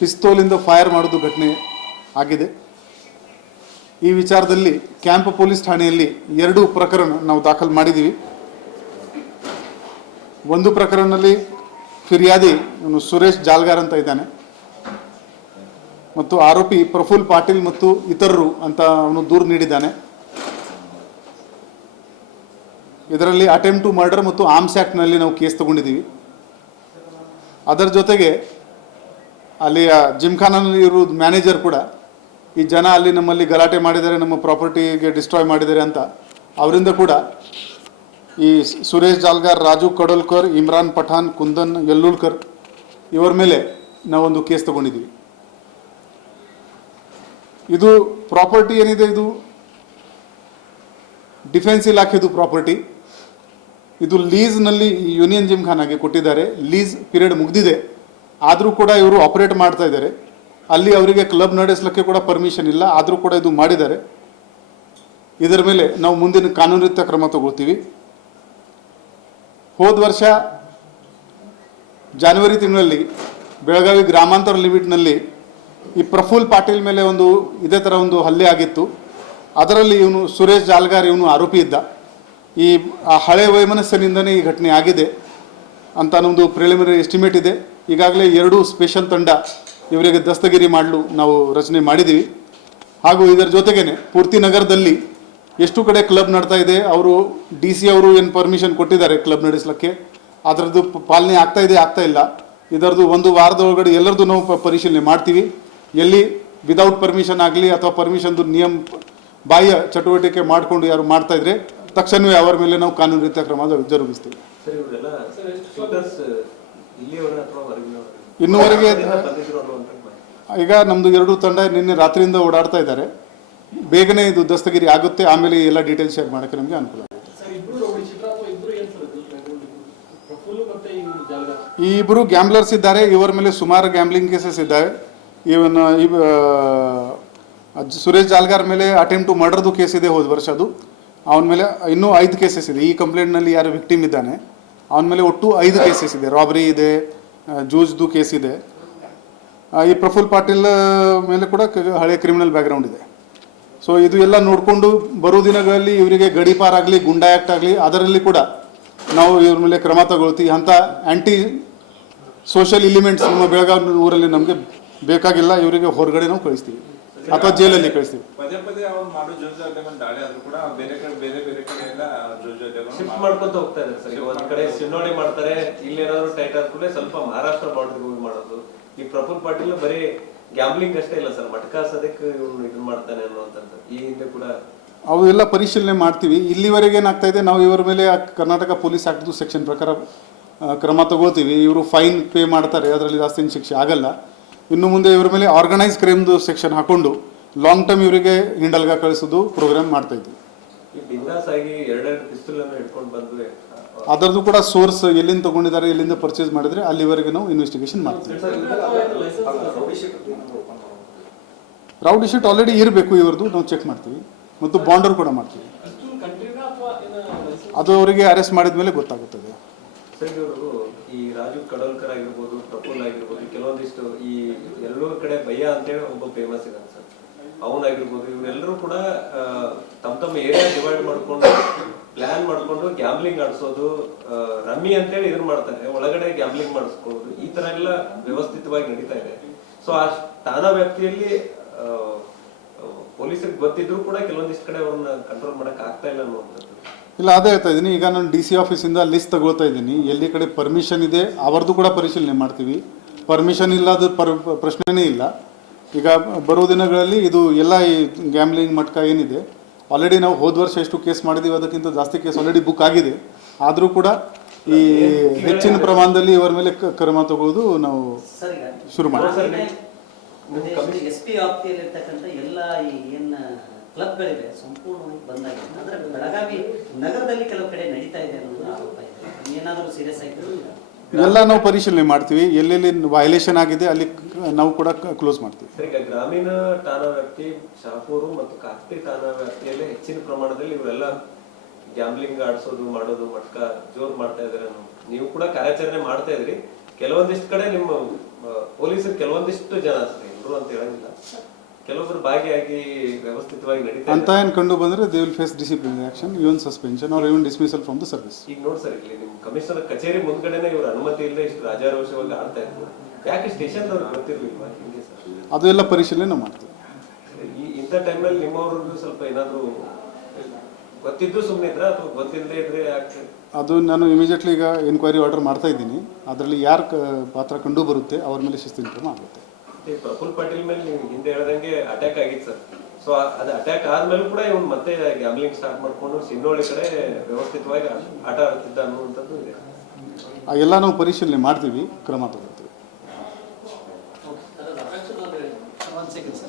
ಪಿಸ್ತೂಲಿಂದ fire ಮಾಡೋದು ಘಟನೆ ಆಗಿದೆ. ಈ ವಿಚಾರದಲ್ಲಿ ಕ್ಯಾಂಪ್ ಪೊಲೀಸ್ ಠಾಣೆಯಲ್ಲಿ 2 ಪ್ರಕರಣ ನಾವು ದಾಖಲು ಮಾಡಿದ್ದೀವಿ. ಒಂದು ಪ್ರಕರಣದಲ್ಲಿ ಫಿರ್ಯಾದಿ ಇವನು ಸುರೇಶ್ ಜಾಲ್ಗಾರ್ ಅಂತ ಇದ್ದಾನೆ ಮತ್ತು ಆರೋಪಿ ಪ್ರಫುಲ್ ಪಾಟೀಲ್ ಮತ್ತು ಇತರರು ಅಂತ ಅವನು ದೂರು ನೀಡಿದ್ದಾನೆ. ಇದರಲ್ಲಿ ಅಟೆಂಪ್ಟ್ ಟು ಮರ್ಡರ್ ಮತ್ತು ಆರ್ಮ್ಸ್ ಆ್ಯಕ್ಟ್ನಲ್ಲಿ ನಾವು ಕೇಸ್ ತಗೊಂಡಿದ್ದೀವಿ. ಅದರ ಜೊತೆಗೆ ಅಲ್ಲಿಯ ಜಿಮ್ಖಾನಲ್ಲಿ ಇರೋ ಮ್ಯಾನೇಜರ್ ಕೂಡ ಈ ಜನ ಅಲ್ಲಿ ನಮ್ಮಲ್ಲಿ ಗಲಾಟೆ ಮಾಡಿದ್ದಾರೆ, ನಮ್ಮ ಪ್ರಾಪರ್ಟಿಗೆ ಡಿಸ್ಟ್ರಾಯ್ ಮಾಡಿದ್ದಾರೆ ಅಂತ ಅವರಿಂದ ಕೂಡ ಈ ಸುರೇಶ್ ಜಾಲ್ಗಾರ್, ರಾಜು ಕಡೋಲ್ಕರ್, ಇಮ್ರಾನ್ ಪಠಾನ್, ಕುಂದನ್ ಯಲ್ಲೂಲ್ಕರ್ ಇವರ ಮೇಲೆ ನಾವೊಂದು ಕೇಸ್ ತಗೊಂಡಿದ್ದೀವಿ. ಇದು ಪ್ರಾಪರ್ಟಿ ಏನಿದೆ ಇದು ಡಿಫೆನ್ಸ್ ಇಲಾಖೆದು ಪ್ರಾಪರ್ಟಿ. ಇದು ಲೀಸ್ನಲ್ಲಿ ಯೂನಿಯನ್ ಜಿಮ್ಖಾನಾಗೆ ಕೊಟ್ಟಿದ್ದಾರೆ. ಲೀಸ್ ಪೀರಿಯಡ್ ಮುಗಿದಿದೆ, ಆದರೂ ಕೂಡ ಇವರು ಆಪರೇಟ್ ಮಾಡ್ತಾ ಇದ್ದಾರೆ. ಅಲ್ಲಿ ಅವರಿಗೆ ಕ್ಲಬ್ ನಡೆಸಲಿಕ್ಕೆ ಕೂಡ ಪರ್ಮಿಷನ್ ಇಲ್ಲ, ಆದರೂ ಕೂಡ ಇದು ಮಾಡಿದ್ದಾರೆ. ಇದರ ಮೇಲೆ ನಾವು ಮುಂದಿನ ಕಾನೂನಿತ ಕ್ರಮ ತಗೊಳ್ತೀವಿ. ಹೋದ ವರ್ಷ ಜನವರಿ ತಿಂಗಳಲ್ಲಿ ಬೆಳಗಾವಿ ಗ್ರಾಮಾಂತರ ಲಿಮಿಟ್ನಲ್ಲಿ ಈ ಪ್ರಫುಲ್ ಪಾಟೀಲ್ ಮೇಲೆ ಒಂದು ಇದೇ ಥರ ಒಂದು ಹಲ್ಲೆ ಆಗಿತ್ತು. ಅದರಲ್ಲಿ ಇವನು ಸುರೇಶ್ ಜಾಲ್ಗಾರ್ ಇವನು ಆರೋಪಿ ಇದ್ದ. ಈ ಹಳೆ ವೈಮನಸ್ಸಿನಿಂದನೇ ಈ ಘಟನೆ ಆಗಿದೆ ಅಂತ ನಮ್ಮದು ಪ್ರಿಲಿಮಿನರಿ ಎಸ್ಟಿಮೇಟ್ ಇದೆ. ಈಗಾಗಲೇ 2 ಸ್ಪೆಷಲ್ ತಂಡ ಇವರಿಗೆ ದಸ್ತಗಿರಿ ಮಾಡಲು ನಾವು ರಚನೆ ಮಾಡಿದ್ದೀವಿ. ಹಾಗೂ ಇದರ ಜೊತೆಗೇ ಪೂರ್ತಿ ನಗರದಲ್ಲಿ ಎಷ್ಟು ಕಡೆ ಕ್ಲಬ್ ನಡ್ತಾ ಇದೆ, ಅವರು DC ಅವರು ಏನು ಪರ್ಮಿಷನ್ ಕೊಟ್ಟಿದ್ದಾರೆ ಕ್ಲಬ್ ನಡೆಸಲಿಕ್ಕೆ, ಅದರದ್ದು ಪಾಲನೆ ಆಗ್ತಾ ಇಲ್ಲ. ಇದರದ್ದು ಒಂದು ವಾರದೊಳಗಡೆ ಎಲ್ಲರದ್ದು ನಾವು ಪರಿಶೀಲನೆ ಮಾಡ್ತೀವಿ. ಎಲ್ಲಿ ವಿದೌಟ್ ಪರ್ಮಿಷನ್ ಆಗಲಿ ಅಥವಾ ಪರ್ಮಿಷನ್ದು ನಿಯಮ ಬಾಹ್ಯ ಚಟುವಟಿಕೆ ಮಾಡಿಕೊಂಡು ಯಾರು ಮಾಡ್ತಾ ಇದ್ರೆ ತಕ್ಷಣವೇ ಅವರ ಮೇಲೆ ನಾವು ಕಾನೂನು ರೀತಿಯ ಕ್ರಮ ಜರುಗಿಸ್ತೀವಿ. ಇನ್ನೂವರೆಗೆ ಈಗ ನಮ್ಮದು 2 ತಂಡ ನಿನ್ನೆ ರಾತ್ರಿಯಿಂದ ಓಡಾಡ್ತಾ ಇದ್ದಾರೆ. ಬೇಗನೆ ಇದು ದಸ್ತಗಿರಿ ಆಗುತ್ತೆ, ಆಮೇಲೆ ಎಲ್ಲ ಡೀಟೇಲ್ಸ್ ಶೇರ್ ಮಾಡೋಕ್ಕೆ ನಮಗೆ ಅನುಕೂಲ ಆಗುತ್ತೆ. ಈ ಇಬ್ಬರು ಗ್ಯಾಮ್ಲರ್ಸ್ ಇದ್ದಾರೆ. ಇವರ ಮೇಲೆ ಸುಮಾರು ಗ್ಯಾಮ್ಲಿಂಗ್ ಕೇಸಸ್ ಇದ್ದಾವೆ. ಇವನ್ ಸುರೇಶ್ ಜಾಲ್ಗಾರ್ ಮೇಲೆ ಅಟೆಂಪ್ಟ್ ಟು ಮರ್ಡರ್ದು ಕೇಸ್ ಇದೆ ಹೋದ ವರ್ಷ. ಅದು ಅವನ ಮೇಲೆ ಇನ್ನೂ 5 ಕೇಸಸ್ ಇದೆ. ಈ ಕಂಪ್ಲೇಂಟ್ನಲ್ಲಿ ಯಾರು ವಿಕ್ಟಿಮ್ ಇದ್ದಾನೆ ಅವನ ಮೇಲೆ ಒಟ್ಟು 5 ಕೇಸಸ್ ಇದೆ. ರಾಬರಿ ಇದೆ, ಜೂಜ್ದು ಕೇಸ್ ಇದೆ. ಈ ಪ್ರಫುಲ್ ಪಾಟೀಲ್ ಮೇಲೆ ಕೂಡ ಹಳೆ ಕ್ರಿಮಿನಲ್ ಬ್ಯಾಕ್ಗ್ರೌಂಡ್ ಇದೆ. ಸೊ ಇದು ಎಲ್ಲ ನೋಡಿಕೊಂಡು ಬರೋ ದಿನಗಳಲ್ಲಿ ಇವರಿಗೆ ಗಡೀಪಾರ್ ಆಗಲಿ, ಗುಂಡಾ ಆ್ಯಕ್ಟ್ ಆಗಲಿ ಅದರಲ್ಲಿ ಕೂಡ ನಾವು ಇವ್ರ ಮೇಲೆ ಕ್ರಮ ತಗೊಳ್ತೀವಿ. ಅಂಥ ಆ್ಯಂಟಿ ಸೋಷಿಯಲ್ ಎಲಿಮೆಂಟ್ಸ್ ನಮ್ಮ ಬೆಳಗಾವಿ ಊರಲ್ಲಿ ನಮಗೆ ಬೇಕಾಗಿಲ್ಲ. ಇವರಿಗೆ ಹೊರಗಡೆ ನಾವು ಕಳಿಸ್ತೀವಿ ಅಥವಾ ಜೈಲಲ್ಲಿ ಕಳಿಸ್ತೀವಿ. ಮಾಡ್ಕೊಂತ ಹೋಗ್ತಾ ಇದ್ದಾರೆ ಸರ್. ಒಂದ್ ಕಡೆ ಸಿನ್ನೋಡಿ ಮಾಡ್ತಾರೆ, ಇಲ್ಲೇನಾದ್ರು ಟೈಟ್ ಆದ್ಮೇಲೆ ಸ್ವಲ್ಪ ಮಹಾರಾಷ್ಟ್ರ ಬಾರ್ಡರ್ಗೆ ಹೋಗಿ ಮಾಡೋದು. ಈ ಪ್ರಫುಲ್ ಪಾಟೀಲ್ ಬರೀ ಗ್ಯಾಮ್ಲಿಂಗ್ ಅಷ್ಟೇ ಇಲ್ಲ ಸರ್, ಮಟ್ಕಾ ಸದಕ್ಕೆ ಇವನು ಇದು ಮಾಡ್ತಾನೆ ಅನ್ನುವಂಥದ್ದು ಈ ಹಿಂದೆ ಕೂಡ ಅವೆಲ್ಲ ಪರಿಶೀಲನೆ ಮಾಡ್ತೀವಿ. ಇಲ್ಲಿವರೆಗೆ ಏನಾಗ್ತಾ ಇದೆ, ನಾವು ಇವರ ಮೇಲೆ ಕರ್ನಾಟಕ ಪೊಲೀಸ್ ಆ್ಯಕ್ಟ್ದು ಸೆಕ್ಷನ್ ಪ್ರಕಾರ ಕ್ರಮ ತಗೋತೀವಿ. ಇವರು ಫೈನ್ ಪೇ ಮಾಡ್ತಾರೆ, ಅದರಲ್ಲಿ ಜಾಸ್ತಿ ಶಿಕ್ಷೆ ಆಗಲ್ಲ. ಇನ್ನು ಮುಂದೆ ಇವರ ಮೇಲೆ ಆರ್ಗನೈಸ್ ಕ್ರೈಮ್ದು ಸೆಕ್ಷನ್ ಹಾಕೊಂಡು ಲಾಂಗ್ ಟರ್ಮ್ ಇವರಿಗೆ ಹಿಂಡಲ್ಗ ಕಳಿಸೋದು ಪ್ರೋಗ್ರಾಮ್ ಮಾಡ್ತಾ ಇದ್ವಿ. ಅದರದ್ದು ಕೂಡ ಸೋರ್ಸ್ ಎಲ್ಲಿಂದ ತಗೊಂಡಿದ್ದಾರೆ, ಎಲ್ಲಿಂದ ಪರ್ಚೇಸ್ ಮಾಡಿದ್ರೆ ಅಲ್ಲಿವರೆಗೆ ನಾವು ಇನ್ವೆಸ್ಟಿಗೇಷನ್ ಮಾಡ್ತೀವಿ. ರೌಡಿ ಶೀಟ್ ಆಲ್ರೆಡಿ ಇರಬೇಕು ಇವರದು, ನಾವು ಚೆಕ್ ಮಾಡ್ತೀವಿ ಮತ್ತು ಬಾಂಡರ್ ಕೂಡ ಮಾಡ್ತೀವಿ. ಅದು ಅವರಿಗೆ ಅರೆಸ್ಟ್ ಮಾಡಿದ ಮೇಲೆ ಗೊತ್ತಾಗುತ್ತದೆ. ಈ ರಾಜು ಕಡೋಲ್ಕರ್ ಆಗಿರ್ಬೋದು, ಪ್ರಫುಲ್ ಆಗಿರ್ಬೋದು, ಕೆಲವೊಂದಿಷ್ಟು ಈ ಎಲ್ಲೂರ ಕಡೆ ಭಯ್ಯ ಅಂತೇಳಿ ಒಬ್ಬ ಫೇಮಸ್ ಇದ್ದಾನೆ ಸರ್, ಅವನಾಗಿರ್ಬೋದು, ಇವರೆಲ್ಲರೂ ಕೂಡ ತಮ್ಮ ಏರಿಯಾ ಡಿವೈಡ್ ಮಾಡ್ಕೊಂಡು ಪ್ಲಾನ್ ಮಾಡ್ಕೊಂಡು ಗ್ಯಾಮ್ಲಿಂಗ್ ಆಡಿಸೋದು, ರಮ್ಮಿ ಅಂತೇಳಿ ಇದನ್ನ ಮಾಡ್ತಾರೆ, ಒಳಗಡೆ ಗ್ಯಾಮ್ಲಿಂಗ್ ಮಾಡಿಸ್ಕೊಳ್ಳೋದು, ಈ ತರ ಎಲ್ಲ ವ್ಯವಸ್ಥಿತವಾಗಿ ನಡೀತಾ ಇದೆ. ಸೊ ಆ ಠಾಣಾ ವ್ಯಾಪ್ತಿಯಲ್ಲಿ ಪೊಲೀಸರಿಗೆ ಗೊತ್ತಿದ್ರು ಕೂಡ ಕೆಲವೊಂದಿಷ್ಟು ಕಡೆ ಅವ್ರನ್ನ ಕಂಟ್ರೋಲ್ ಮಾಡಕ್ ಆಗ್ತಾ ಇಲ್ಲ ಅನ್ನುವಂಥದ್ದು. ಇಲ್ಲ, ಅದೇ ಹೇಳ್ತಾ ಇದ್ದೀನಿ. ಈಗ ನಾನು DC ಆಫೀಸಿಂದ ಲಿಸ್ಟ್ ತಗೊಳ್ತಾ ಇದ್ದೀನಿ. ಎಲ್ಲಿ ಕಡೆ ಪರ್ಮಿಷನ್ ಇದೆ ಅವರದ್ದು ಕೂಡ ಪರಿಶೀಲನೆ ಮಾಡ್ತೀವಿ. ಪರ್ಮಿಷನ್ ಇಲ್ಲದ ಪ್ರಶ್ನೆನೇ ಇಲ್ಲ. ಈಗ ಬರೋ ದಿನಗಳಲ್ಲಿ ಇದು ಎಲ್ಲ ಈ ಗ್ಯಾಮ್ಲಿಂಗ್ ಮಟ್ಕ ಏನಿದೆ ಆಲ್ರೆಡಿ ನಾವು ಹೋದ ವರ್ಷ ಎಷ್ಟು ಕೇಸ್ ಮಾಡಿದ್ದೀವಿ ಅದಕ್ಕಿಂತ ಜಾಸ್ತಿ ಕೇಸ್ ಆಲ್ರೆಡಿ ಬುಕ್ ಆಗಿದೆ. ಆದರೂ ಕೂಡ ಈ ಹೆಚ್ಚಿನ ಪ್ರಮಾಣದಲ್ಲಿ ಇವರ ಮೇಲೆ ಕ್ರಮ ತಗೊಳ್ಳೋದು ನಾವು ಶುರು ಮಾಡ್ತೀವಿ. SP ವ್ಯಾಪ್ತಿಯಲ್ಲಿ ಇರ್ತಕ್ಕಂಥ ಎಲ್ಲ ಏನು ಕ್ಲಬ್ಗಳಿವೆ ಸಂಪೂರ್ಣವಾಗಿ ಬಂದಾಗಿದೆ. ಆದರೆ ಬೆಳಗಾವಿ ನಗರದಲ್ಲಿ ಕೆಲವು ಕಡೆ ನಡೀತಾ ಇದೆ ಅನ್ನೋದು ಆರೋಪ ಇದೆ. ಏನಾದರೂ ಸೀರಿಯಸ್ ಆಗಿ ಎಲ್ಲ ನಾವು ಪರಿಶೀಲನೆ ಮಾಡ್ತೀವಿ. ಎಲ್ಲೆಲ್ಲಿ ವೈಲೇಷನ್ ಆಗಿದೆ ಅಲ್ಲಿ ನಾವು ಕೂಡ ಕ್ಲೋಸ್ ಮಾಡ್ತೀವಿ. ಈಗ ಗ್ರಾಮೀಣ ಠಾಣಾ ವ್ಯಾಪ್ತಿ, ಶಾಪೂರು ಮತ್ತು ಕಾಕತಿ ಠಾಣಾ ವ್ಯಾಪ್ತಿಯಲ್ಲಿ ಹೆಚ್ಚಿನ ಪ್ರಮಾಣದಲ್ಲಿ ಇವರೆಲ್ಲ ಗ್ಯಾಮ್ಲಿಂಗ್ ಆಡಿಸೋದು, ಮಾಡೋದು, ಮಟ್ಕ ಜೋರ್ ಮಾಡ್ತಾ ಇದಾರೆ. ನೀವು ಕೂಡ ಕಾರ್ಯಾಚರಣೆ ಮಾಡ್ತಾ ಇದ್ರಿ. ಕೆಲವೊಂದಿಷ್ಟು ಕಡೆ ನಿಮ್ಮ ಪೊಲೀಸರು ಕೆಲವೊಂದಿಷ್ಟು ಜನ ಅಷ್ಟೇ, ಎಲ್ಲರೂ ಅಂತ ಹೇಳಂಗಿಲ್ಲ, ಕೆಲವೊಬ್ರು ಭಾಗಿಯಾಗಿ ವ್ಯವಸ್ಥಿತವಾಗಿ ನಡೀತಾ ಅಂತ ಏನು ಕಂಡು ಬಂದರೆ they will face disciplinary action, even suspension or even dismissal from the service. ಈಗ ನೋಡಿ ಸರ್, ಇಲ್ಲಿ ನಿಮ್ಮ ಕಮಿಷನರ್ ಕಚೇರಿ ಮುಂದ್ಗಡೆನೆ ಇವ್ರ ಅನುಮತಿ ಇಲ್ಲದೆ ಇಷ್ಟು ರಾಜಾರೋಷವಾಗಿ ಆಡ್ತಾ ಇದ್ರು, ಯಾಕೆ ಸ್ಟೇಷನ್ ಅವ್ರಿಗೆ ಗೊತ್ತಿರ್ಲಿಲ್ವಾ ಹಿಂಗೆ ಸರ್? ಅದು ಎಲ್ಲ ಪರಿಶೀಲನೆ ನಾವು ಮಾಡ್ತೀವಿ. ಇಂಥ ಟೈಮಲ್ಲಿ ನಿಮ್ಮವ್ರಿಗೂ ಸ್ವಲ್ಪ ಏನಾದ್ರು ಗೊತ್ತಿದ್ದು ಸುಮ್ಮನೆ ಇದ್ರ ಅಥವಾ ಗೊತ್ತಿಲ್ಲದೆ ಇದ್ರೆ ಯಾಕೆ? ಅದು ನಾನು ಇಮಿಡಿಯೇಟ್ಲಿ ಈಗ ಎನ್ಕ್ವೈರಿ ಆರ್ಡರ್ ಮಾಡ್ತಾ ಇದ್ದೀನಿ. ಅದರಲ್ಲಿ ಯಾರು ಪಾತ್ರ ಕಂಡು ಬರುತ್ತೆ ಅವ್ರ ಮೇಲೆ ಶಿಸ್ತಿನ ಕ್ರಮ ಆಗುತ್ತೆ. ಪ್ರಫುಲ್ ಪಾಟೀಲ್ ಮೇಲೆ ನೀವು ಹಿಂದೆ ಹೇಳ್ದಂಗೆ ಅಟ್ಯಾಕ್ ಆಗಿತ್ತು ಸರ್. ಸೊ ಅದು ಅಟ್ಯಾಕ್ ಆದ್ಮೇಲೆ ಕೂಡ ಇವನು ಮತ್ತೆ ಗ್ಯಾಮ್ಲಿಂಗ್ ಸ್ಟಾರ್ಟ್ ಮಾಡ್ಕೊಂಡು ಸಿನ್ನೋಳಿ ಕಡೆ ವ್ಯವಸ್ಥಿತವಾಗಿ ಆಟ ಆಡ್ತಿದ್ದ ಅನ್ನುವಂಥದ್ದು ಇದೆ. ಆ ಎಲ್ಲ ನಾವು ಪರಿಶೀಲನೆ ಮಾಡ್ತೀವಿ, ಕ್ರಮ ತಗೊಳ್ತೀವಿ. One second, sir.